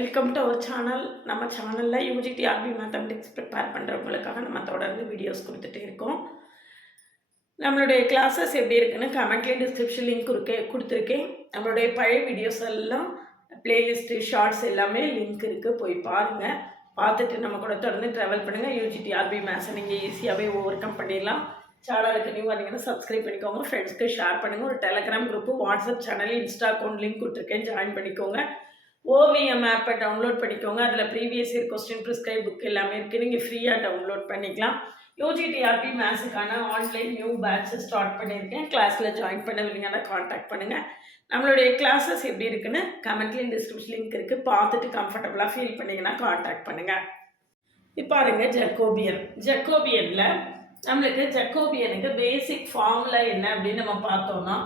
Welcome to our channel. நம்ம சேனலில் UGTRB mathematics prepare பண்ணுறவங்களுக்காக நம்ம தொடர்ந்து வீடியோஸ் கொடுத்துட்டே இருக்கோம். நம்மளுடைய கிளாஸஸ் எப்படி இருக்குன்னு கமெண்ட்லேயே டிஸ்கிரிப்ஷன் லிங்க் கொடுத்துருக்கேன். நம்மளுடைய பழைய வீடியோஸ் எல்லாம் பிளேலிஸ்ட்டு ஷார்ட்ஸ் எல்லாமே லிங்க் இருக்குது, போய் பாருங்கள். பார்த்துட்டு நம்ம கூட தொடர்ந்து ட்ராவல் பண்ணுங்கள். யூஜிடிஆர்பி மேத்ஸை நீங்கள் ஈஸியாகவே ஓவர் கம் பண்ணிடலாம். சேனலுக்கு நியூ வந்தீங்கன்னா சப்ஸ்கிரைப் பண்ணிக்கோங்க, ஃப்ரெண்ட்ஸ்க்கு ஷேர் பண்ணுங்கள். ஒரு Telegram group, WhatsApp channel, Insta account link கொடுத்துருக்கேன், ஜாயின் பண்ணிக்கோங்க. ஓவிஎம் ஆப்பை டவுன்லோட் பண்ணிக்கோங்க. அதில் previous year question prescribe book எல்லாமே இருக்குது, நீங்கள் ஃப்ரீயாக டவுன்லோட் பண்ணிக்கலாம். யூஜிடிஆர்பி மேத்ஸுக்கான ஆன்லைன் நியூ பேட்ச் ஸ்டார்ட் பண்ணியிருக்கேன். கிளாஸில் ஜாயின் பண்ணவில்லைங்கன்னா காண்டாக்ட் பண்ணுங்கள். நம்மளுடைய கிளாஸஸ் எப்படி இருக்குன்னு கமெண்ட்லேயும் டிஸ்கிரிப்ஷன் லிங்க் இருக்குது, பார்த்துட்டு கம்ஃபர்டபுளாக ஃபீல் பண்ணிங்கன்னா காண்டாக்ட் பண்ணுங்கள். இப்போ பாருங்க, ஜக்கோபியனில் நம்மளுக்கு ஜக்கோபியனுக்கு பேசிக் ஃபார்முலா என்ன அப்படின்னு நம்ம பார்த்தோம்னா,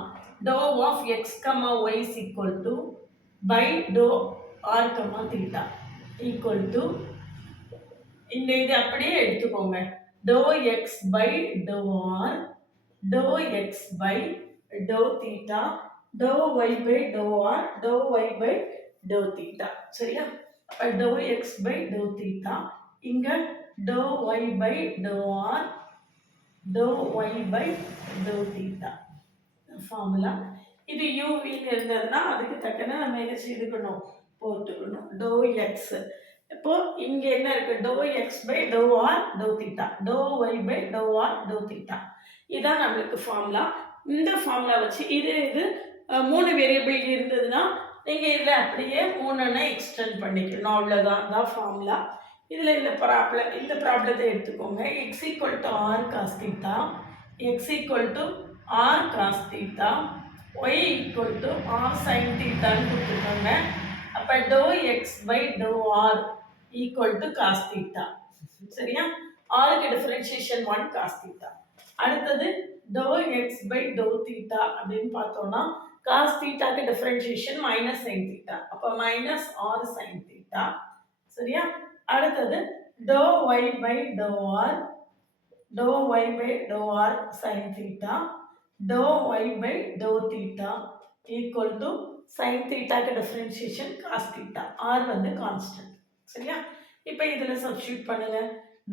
dou of x comma y is equal to by dou r comma theta equal to இந்த இது அப்படியே எடுத்துக்கோங்க, dou x by dou r, dou x by dou theta, dou y by dou r, dou y by dou theta. சரியா? அப்ப dou x by dou theta, இங்க dou y by dou r, dou y by dou theta. Formula இது யூவின்னு இருந்ததுன்னா அதுக்கு தக்கன நம்ம என்ன செய்துக்கணும், போட்டுக்கணும். Dou x. இப்போ இங்கே என்ன இருக்குது, dou x by dou r dou theta, dou y by dou r dou theta. இதுதான் நம்மளுக்கு ஃபார்முலா. இந்த ஃபார்முலா வச்சு இது 3 வேரியபிள் இருந்ததுன்னா நீங்கள் இதில் அப்படியே 3 எக்ஸ்டெண்ட் பண்ணிக்கணும். அவ்வளோதான் தான் ஃபார்முலா. இதில் இந்த ப்ராப்ளத்தை எடுத்துக்கோங்க. X equal to r cos theta, x equal to r cos theta, y equal to r sin theta கொடுத்துருக்காங்க. அப்போ dou x by dou r equal to cos theta. சரியா? rக்கு டிஃபரன்ஷியேஷன் 1 cos theta. அடுத்தது dou x by dou theta அப்படின்னு பார்த்தோம்னா cos thetaக்கு differentiation minus sin theta. அப்போ minus r sin theta. சரியா? அடுத்தது dou y by dou r, dou y by dou r sin theta, dou y by dou theta equal to sin theta க்கு differentiation cos theta. r வந்து constant. சரியா? இப்போ இதில் substitute பண்ணுங்க.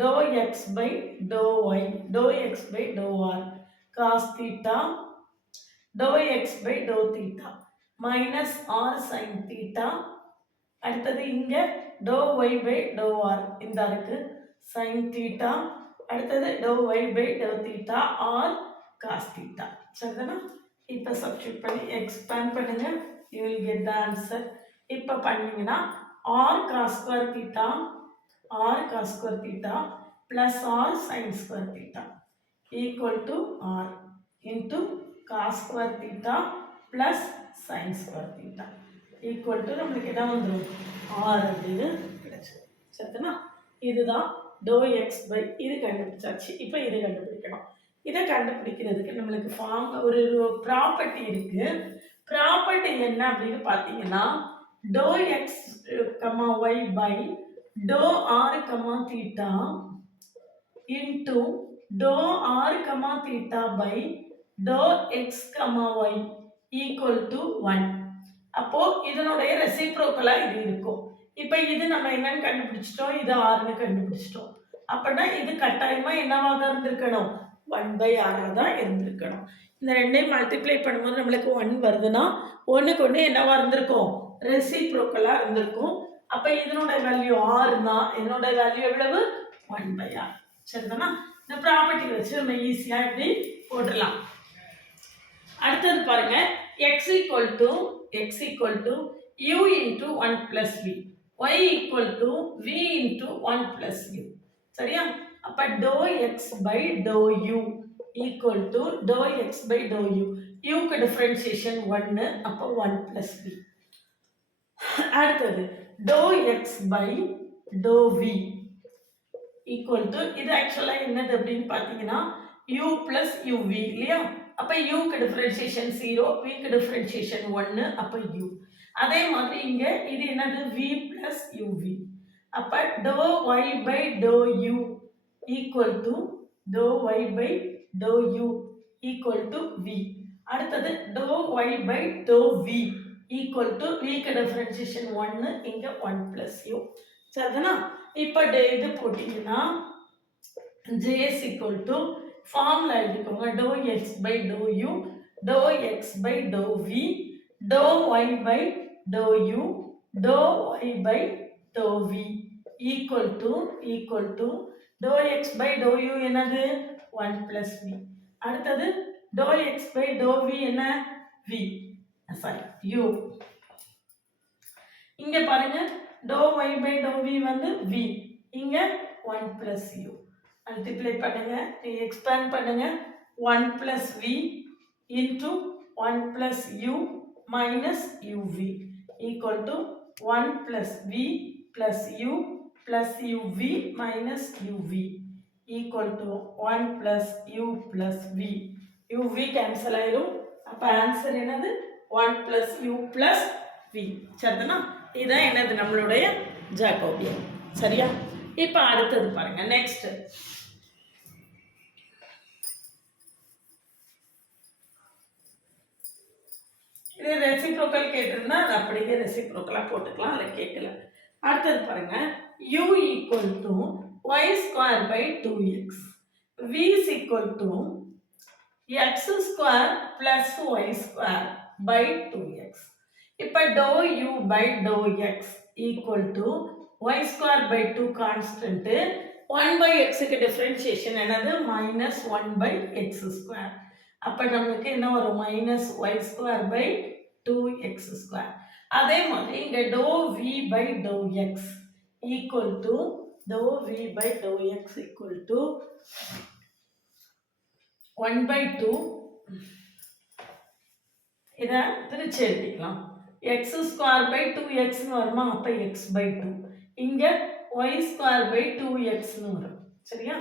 dou x by dou y, dou x by dou r cos theta, dou x by dou theta minus r sin theta. அடுத்தது இங்க dou y by dou r இந்த இருக்கு sin theta. அடுத்தது dou y by dou theta r cos theta. சரிதானா? இப்போ substitute பண்ணி expand பண்ணுங்க, you will get the answer. இப்போ பண்ணீங்கன்னா r cos square theta, r cos square theta plus r sin square theta equal to r into cos square theta plus sin square theta equal to நம்மளுக்கு என்ன வந்துடும், r அப்படின்னு கிடைச்சு. சரிதானா? இதுதான் dou x by இது கண்டுபிடிச்சாச்சு. இப்போ இது கண்டுபிடிக்கணும். இதை கண்டுபிடிக்கிறதுக்கு நம்மளுக்கு ஒரு ப்ராப்பர்ட்டி இருக்கு. ப்ராப்பர்ட்டி என்ன அப்படின்னு பார்த்தீங்கன்னா, dou x comma y by dou r comma theta into dou r comma theta by to x comma y equal to 1. அப்போ இதனுடைய ரெசிப்ரோக்கலா இது இருக்கும். இப்போ இது நம்ம என்னன்னு கண்டுபிடிச்சிட்டோம், இது ஆர்னு கண்டுபிடிச்சிட்டோம். அப்படின்னா இது கட்டாயமா என்னவாக இருந்திருக்கணும், 1/r தான் இருந்திருக்கணும். இந்த ரெண்டையும் மல்டிப்ளை பண்ணும்போது நம்மளுக்கு 1 வருதுன்னா 1க்கு 1 என்னவா இருந்திருக்கும், ரெசிப்ரோக்கலா இருந்திருக்கும். அப்போ இதனோட வேல்யூ r தான், இதனோட வேல்யூ எவ்வளவு, 1/r. சரிதானா? இந்த ப்ராப்பர்ட்டி வச்சு நம்ம ஈஸியா இப்படி போட்டுடலாம். அடுத்தது பாருங்க, x equal to u into 1 plus v, y equal to v into 1 plus u. சரியா? அப்ப dou x by dou u equal to dou x by dou u. u க்கு differentiation 1, அப்ப 1 plus v. அடுத்தது dou x by dou v equal to இது ஆக்சுவலா என்னது அப்படின்னு பார்த்தீங்கன்னா u plus uv இல்லையா? அப்ப u க்கு differentiation 0, v க்கு differentiation 1, அப்ப u. அதே மாதிரி இங்க இது என்னது, v plus uv. அப்ப dou y by dou u equal to dou y by dou u equal to v. அடுத்தது dou y by dou v equal to v க்கு differentiation 1, இங்க 1 plus ப்ளஸ் யூ. சரிதானா? இப்போ இது போட்டிங்கன்னா j is equal to formula எழுதிக்கோங்க. Doe x by doe u, doe x by doe v, doe y by doe u, doe y by doe v equal to doe x by doe u என்னது 1 plus v. அடுத்தது doe x by doe v என்ன v, sorry u. இங்க பாருங்க doe y by doe v வந்து v, இங்க 1 plus u. Multiply பண்ணுங்க, expand பண்ணுங்க. 1 plus v into 1 plus you minus uv equal to 1 plus v plus u plus uv minus uv equal to 1 plus u plus v. Uv cancel ஆயிரும். அப்போ answer என்னது 1 plus u plus we. சரிதானா? இதுதான் என்னது நம்மளுடைய Jacobian. சரியா? இப்போ அடுத்தது பாருங்க. நெக்ஸ்ட் இது ரெசிப்ரோக்கல் கேட்டிருந்தா அது அப்படியே ரெசிப்ரோக்கலாக போட்டுக்கலாம், அதை கேட்கல. அடுத்தது பாருங்க. u equal to y square by 2x, v is equal to x square plus y square by 2x. இப்போ dou u by to x equal to y square by 2 constant 1 by எக்ஸுக்கு டிஃப்ரென்ஷியேஷன் என்னது minus 1 by x square. அப்போ நம்மளுக்கு என்ன வரும் minus y square by 2x square. அதே மாதிரி இங்கே to v by to x equal to dou v by to x equal to 1 by 2. இதை திருச்சி எழுதிக்கலாம். எக்ஸ் ஸ்கொயர் பை 2xன்னு வருமா, அப்போ எக்ஸ் பை 2. இங்கே ஒய் ஸ்கொயர் பை 2xன்னு வரும். சரியா?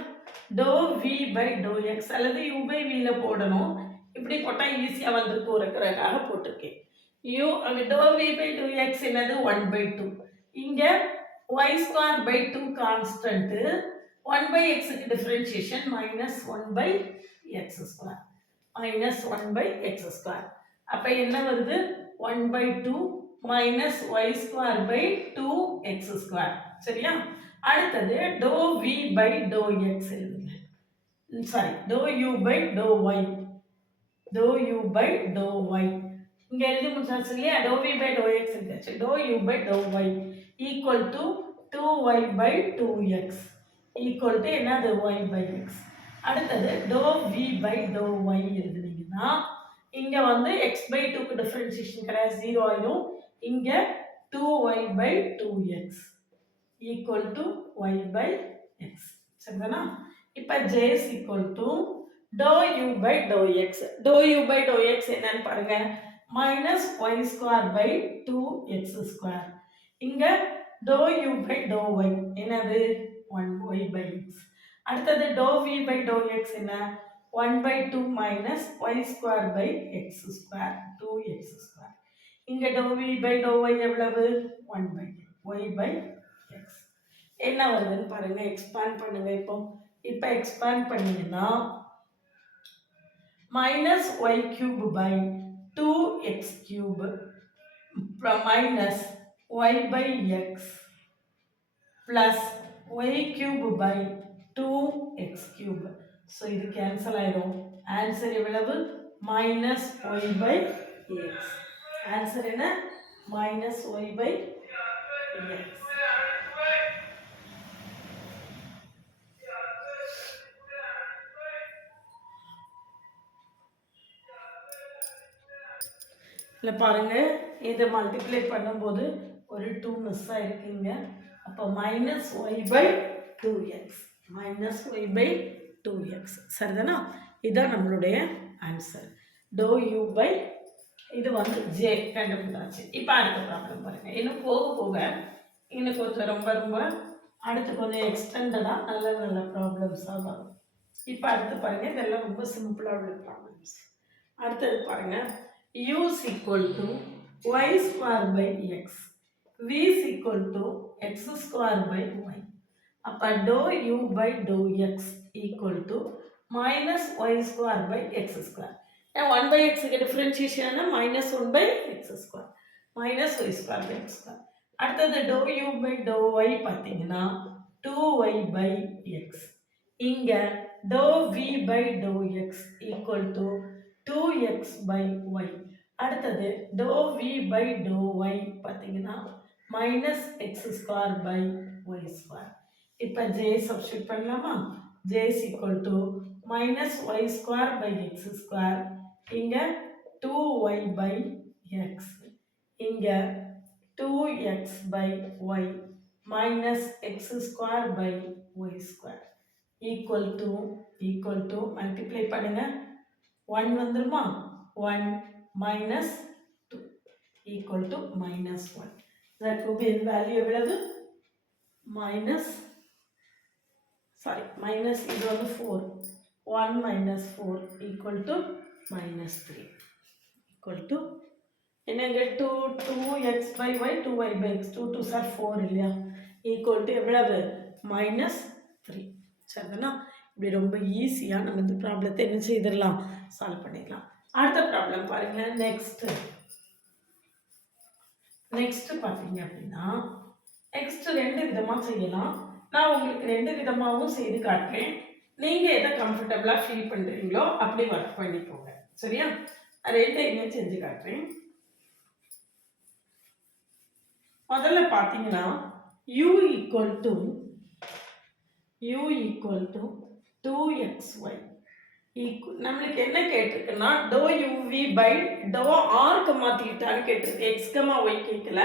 Doe v by to x அல்லது யூ பை வியில் போடணும். இப்படி போட்டால் ஈஸியாக வந்துருக்கு இருக்கிறதுக்காக போட்டிருக்கேன். U doe v by two x என்னது 1 பை 2. இங்கே y square by 2 constant 1 by எக்ஸுக்கு differentiation minus 1 by x square, minus 1 by x square. அப்போ என்ன வருது 1 by 2 minus y square by 2x square. சரியா? அடுத்தது doe v by to x எழுதுங்க. Sorry, doe u by doe y, doe u by doe y இங்கே எழுதி முடிச்சாச்சு இல்லையா? Doe v by to x இருந்துச்சு. Doe u by doe y equal to 2y by 2x equal to என்னது y by x. அடுத்தது doe v by doe y எழுதுனீங்கன்னா இங்கே வந்து எக்ஸ் பை 2க்கு டிஃப்ரென்ஷியேஷன் கிடையாது, 0 ஆயிடும். இங்கே 2y by 2x equal to y by x. சரிதானா? இப்போ j is equal to doe u by to x. Doe u by to x என்னன்னு பாருங்க, minus y square by 2x square. இங்கே doe u by doe y என்னது 1y by x. அடுத்தது doe v by to x என்ன 1 by 2 minus y square by x square 2x square. இங்கே to v by doe y எவ்வளவு 1 by Y by X. என்ன வருதுன்னு பாருங்க, expand பண்ணுங்க. இப்போ எக்ஸ்பேண்ட் பண்ணீங்கன்னா minus y cube by 2x cube minus y by x plus y cube by 2x cube. So இது cancel ஆயிடும். ஆன்சர் எவ்வளவு minus y by x. Answer என்ன minus y by x. இல்லை பாருங்கள், இதை மல்டிப்ளை பண்ணும்போது ஒரு 2 மிஸ் ஆகிருக்குங்க. அப்போ minus y by 2x, minus y by 2x. சரிதானா? இதுதான் நம்மளுடைய ஆன்சர். டோ யூ பை இது வந்து ஜே கண்டுபிடிச்சாச்சு. இப்போ அடுத்த ப்ராப்ளம் பாருங்கள். இன்னும் போக போக இன்னும் கொஞ்சம் ரொம்ப ரொம்ப அடுத்து கொஞ்சம் எக்ஸ்டெண்டடாக நல்ல நல்ல ப்ராப்ளம்ஸாக வரும். இப்போ அடுத்து பாருங்கள், இதெல்லாம் ரொம்ப சிம்பிளாக உள்ள ப்ராப்ளம்ஸ். அடுத்தது பாருங்கள், u is equal to y square by x, v is equal to x square by y. அப்போ to u by to x equal to minus y square by x square. 1 by x க்கு differentiation minus 1 by x square minus y square by x square. அடுத்தது doe u by doe y பார்த்தீங்கன்னா 2y by x. இங்கே to v by to x equal to 2x by y. அடுத்தது doe v by doe y பார்த்தீங்கன்னா minus x square by y square. இப்போ j substitute பண்ணலாமா? J is equal to minus y square by x square. இங்கே 2y by x. இங்கே 2x by y minus x square by y square equal to multiply பண்ணுங்க 1 வந்துருமா 1 minus 2 equal to minus 1. Jacobian value எவ்வளவு minus இது வந்து 4 1 minus 4 equal to minus 3 equal to என்னங்க 2x by y 2y by x 2 2 sir 4 இல்லையா equal to எவ்வளவு -3. சரிதானா? இப்படி ரொம்ப ஈஸியாக நம்ம இந்த ப்ராப்ளத்தை என்ன செய்திடலாம், சால்வ் பண்ணிடலாம். அடுத்த ப்ராப்ளம் பாருங்க. நெக்ஸ்ட் பார்த்தீங்க அப்படின்னா நெக்ஸ்ட் 2 விதமாக செய்யலாம். நான் உங்களுக்கு 2 விதமாகவும் செய்து காட்டுறேன். நீங்கள் எதை கம்ஃபர்டபுளாக ஃபீல் பண்ணுறீங்களோ அப்படி ஒர்க் பண்ணிக்கோங்க. சரியா? 2 செஞ்சு காட்டுறேன். முதல்ல பார்த்தீங்கன்னா u ஈக்குவல் டு 2xy நம்மளுக்கு என்ன கேட்டிருக்குன்னா டோ யூவி பை டோ ஆர்க்கு மாற்றிக்கிட்டான்னு கேட்டிருக்கு. எக்ஸ் கமா ஒய் கேட்கல,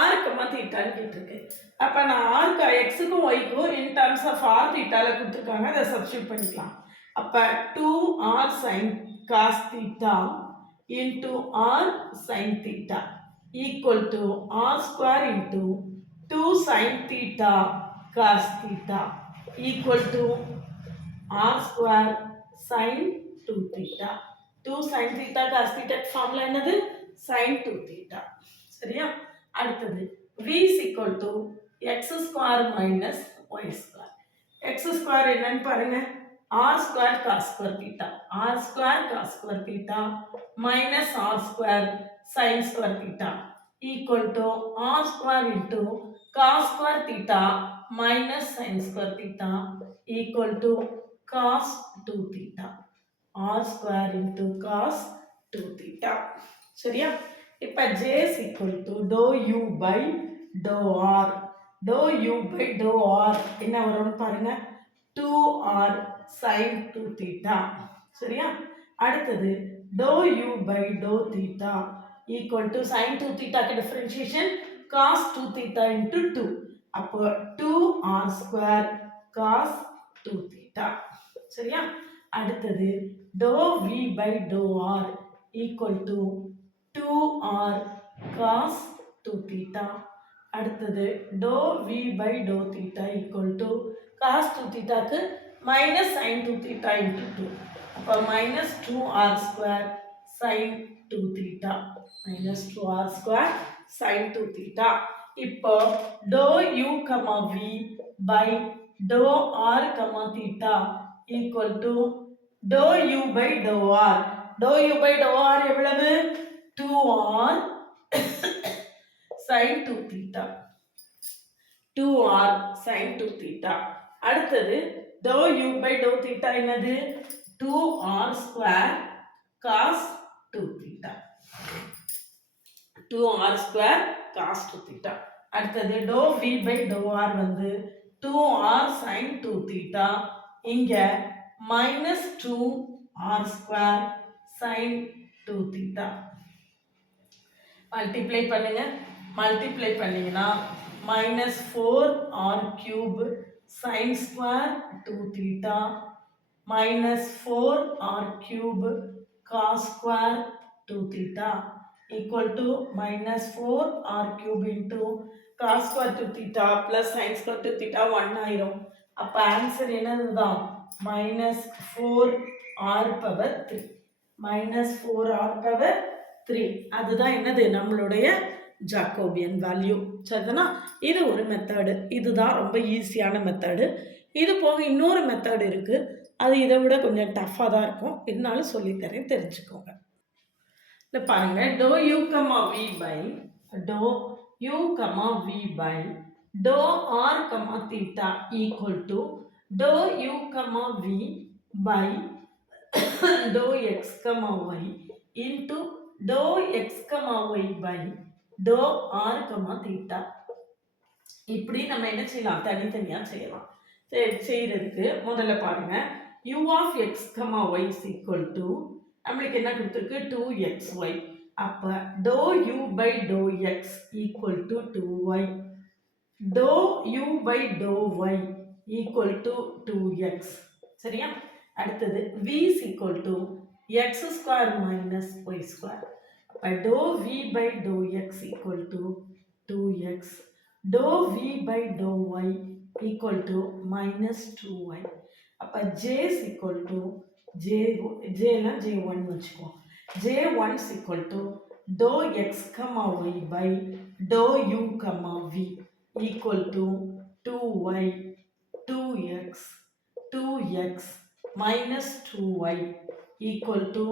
ஆர்க்கு மாற்றிக்கிட்டான்னு கேட்டிருக்கு. அப்போ நான் ஆர்க்கு எக்ஸுக்கும் ஒய்க்கும் இன் டர்ம்ஸ் ஆஃப் ஆர் தீட்டாவில் கொடுத்துருக்காங்க, அதை சப்ஸ்டியூட் பண்ணிக்கலாம். அப்போ 2r sin cos theta into r sin theta equal to r square into 2 sin theta cos theta equal to r square sin 2 theta. 2 sin theta cos theta formula என்னது? sin 2 theta. சரியா? அடுத்தது v is equal to x square minus y square. x square என்னன்னு பாருங்க, r square cos square theta. r square cos square theta minus r square sin square theta equal to r square into cos square theta minus sin square theta equal to cos 2 theta. r square into cos 2 theta. சரியா? இப்போ j is equal to dou u by dou r. dou u by dou r என்ன வரும்னு பாருங்க, 2r sin 2 theta. சரியா? அடுத்தது dou u by dou theta equal to sin 2 theta का differentiation cos 2 theta into 2. அப்போ 2r square cos 2 theta. சரியா? அடுத்தது dou v by dou r equal to 2r cos 2 theta. அடுத்தது dou v by dou theta equal to cos 2 theta க்கு minus sin 2 theta into 2. அப்போ minus 2r square sin 2 theta. minus 2r square sin 2 theta. இப்போ dou u, v by dou r, theta equal to dou u by dou r. dou u by dou r எவ்வளவு? 2r sin 2 theta. 2r sin 2 theta. அடுத்தது dou u by dou theta என்னது? 2r square cos 2 theta. 2r square cos 2 theta. அடுத்தது dou v by dou r வந்து 2r sin 2 theta. இங்க minus 2r square sin 2 theta. Multiply பண்ணீங்கன்னா minus 4r cube sin square 2 theta minus 4r cube cos square 2 theta equal to minus 4r cube into cos square 2 theta plus sin square 2 theta 1 ஆயிரும். அப்போ answer என்னதுதான்? minus 4r power 3. minus 4r power 3. அதுதான் என்னது? நம்மளுடைய Jacobian value. சரிதானா? இது ஒரு method. இதுதான் ரொம்ப ஈஸியான மெத்தடு. இது போக இன்னொரு மெத்தடு இருக்குது, அது இதை விட கொஞ்சம் டஃப்பாக தான் இருக்கும். இருந்தாலும் சொல்லித்தரேன், தெரிஞ்சுக்கோங்க. இல்லை பாருங்கள், dou u, v by dou u comma v by dou r comma theta equal to dou u comma v by dou x comma y into dou x comma y by dou r comma theta. இப்படி நம்ம என்ன செய்யலாம், தனித்தனியா செய்யலாம். செய்யறதுக்கு முதல்ல பாருங்க, u of x comma y is equal to நம்மளுக்கு என்ன கொடுத்திருக்கு 2xy. அப்ப dou u by dou x equal to 2y, dou u by dou y equal to 2x. சரியா? அடுத்தது v is equal to x square minus y square. அப்ப dou v by dou x equal to 2x, dou v by dou y equal to minus 2y. அப்ப j is equal to j னா j1 வச்சுக்குவோம். j1 is equal to dou x comma y by dou u comma v equal to 2y, 2x, 2x minus 2y equal to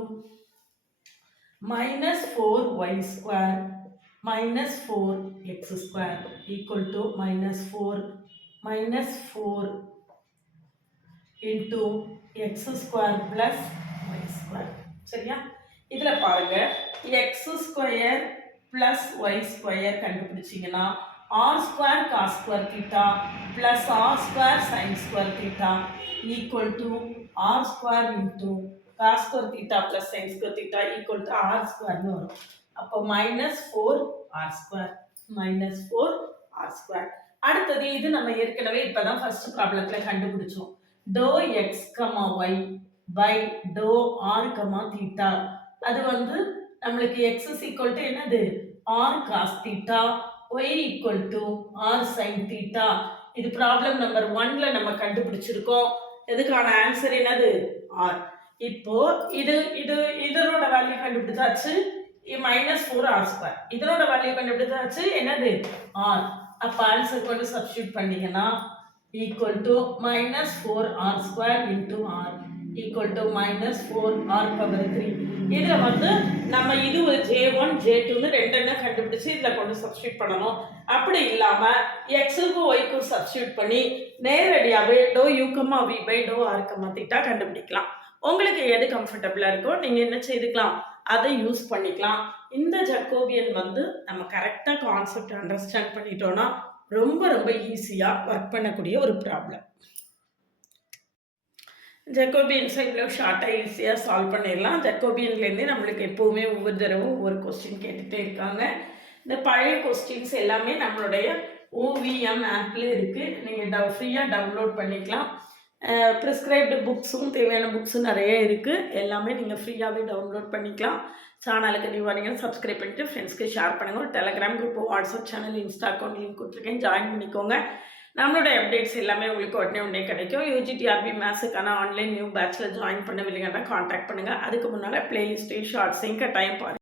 minus 4y square minus 4x square equal to minus 4 into x square plus y square. சரியா? இதுல பாருங்க, x square plus y square கண்டுபிடிச்சீங்கன்னா r square cos square theta plus r square sin square theta equal to r square into cos square theta plus sin square theta equal to r square னு வரும். அப்போ minus 4r square, minus 4r square. அடுத்தது இது நம்ம ஏற்கனவே இப்பதான் first ப்ராப்ளத்துல கண்டுபிடிச்சோம். dou x y by dou r theta. அது வந்து நம்மளுக்கு x is equal to என்னது r cos theta, y equal to r sin theta. இது ப்ராப்ளம் நம்பர் 1ல நம்ம கண்டுபிடிச்சிருக்கோம். இதுக்கான ஆன்சர் என்னது r. இப்போ இதனோட வேல்யூ கண்டுபிடிச்சாச்சு -4r square. இதனோட வேல்யூ கண்டுபிடிச்சாச்சு என்னது r. அப்ப ஆன்சர் கொண்டு சப்ஸ்டிட்யூட் பண்ணீங்கன்னா equal to -4r square into r equal to -4r power 3. இதுல வந்து நம்ம இது ஒரு j1 j2 னு ரெண்டெண்ண கண்டுபிடிச்சு இதுல கொண்டு சப்ஸ்டிட்யூட் பண்ணனும். அப்படி இல்லாம x க்கு y க்கு சப்ஸ்டிட்யூட் பண்ணி நேரடியாவே dou u v by dou r theta கண்டுபிடிக்கலாம். உங்களுக்கு எது கம்ஃபர்ட்டபிளா இருக்கோ நீங்க என்ன செய்துக்கலாம், அதை யூஸ் பண்ணிக்கலாம். இந்த ஜக்கோபியன் வந்து நம்ம கரெக்டா கான்செப்ட் அண்டர்ஸ்டாண்ட் பண்ணிட்டோம்னா ரொம்ப ரொம்ப ஈஸியா வர்க் பண்ணக்கூடிய ஒரு ப்ராப்ளம். ஜக்கோபியன்ஸை இவ்வளோ ஷார்ட்டாக ஈஸியாக சால்வ் பண்ணிடலாம். ஜக்கோபியன்லேருந்தே நம்மளுக்கு எப்போவுமே ஒவ்வொரு தடவும் ஒவ்வொரு கொஸ்டின் கேட்டுகிட்டே இருக்காங்க. இந்த பழைய கொஸ்டின்ஸ் எல்லாமே நம்மளுடைய OVM ஆப்பில் இருக்குது. நீங்கள் ஃப்ரீயாக டவுன்லோட் பண்ணிக்கலாம். ப்ரிஸ்கிரைப்டு புக்ஸும் தேவையான புக்ஸும் நிறைய இருக்குது. எல்லாமே நீங்கள் ஃப்ரீயாகவே டவுன்லோட் பண்ணிக்கலாம். சேனலுக்கு நியூ வரீங்கன்னா சப்ஸ்கிரைப் பண்ணிவிட்டு ஃப்ரெண்ட்ஸ்க்கு ஷேர் பண்ணுங்கள். ஒரு Telegram group, WhatsApp channel, Insta account link கொடுத்துருக்கேன், ஜாயின் பண்ணிக்கோங்க. நம்மளோட அப்டேட்ஸ் எல்லாமே உங்களுக்கு உடனே கிடைக்கும். UGTRB மேத்ஸுக்கான ஆன்லைன் நியூ பேட்சில் ஜாயின் பண்ணவில்லைங்கன்னா காண்டாக்ட் பண்ணுங்கள். அதுக்கு முன்னால் பிளேலிஸ்ட்டையும் ஷார்ட்ஸையும் கட்டாயம் பாருங்கள்.